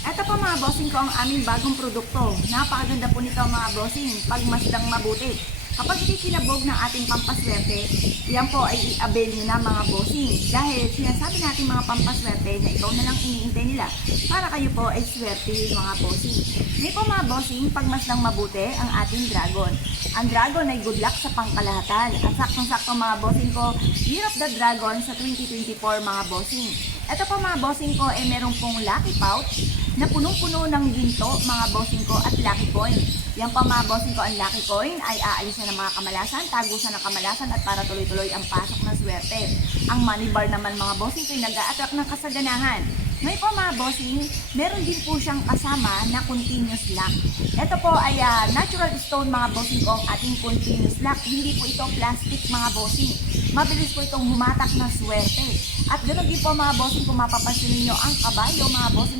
Ito po mga bossing ko ang aming bagong produkto. Napakaganda po nito mga bossing, pagmasdang mabuti. Kapag ikinabog ng ating pampaswerte, yan po ay i-avail nyo na mga bossing. Dahil sinasabi natin mga pampaswerte na ikaw na lang iniintay nila para kayo po ay swerte mga bossing. Hindi po mga bossing, pagmasdang mabuti ang ating dragon. Ang dragon ay good luck sa pangkalahatan. At saktong-sakto mga bossing ko, Year of the Dragon sa 2024 mga bossing. Ito po mga bossing ko ay meron pong lucky pouch na punong-puno ng ginto mga bossing ko at lucky coin. Yan pa mga bossing ko, ang lucky coin ay aalis na ng mga kamalasan, tagusan ng kamalasan at para tuloy-tuloy ang pasok ng swerte. Ang money bar naman mga bossing ko ay nag-a-attract ng kasaganahan. Ngayon po mga bossing, meron din po siyang kasama na continuous luck. Ito po ay natural stone mga bossing ko ang ating continuous luck. Hindi po ito plastic mga bossing. Mabilis po itong humatak ng swerte. At ganoon din po mga bossing kung mapapansin ninyo ang kabayo mga bossing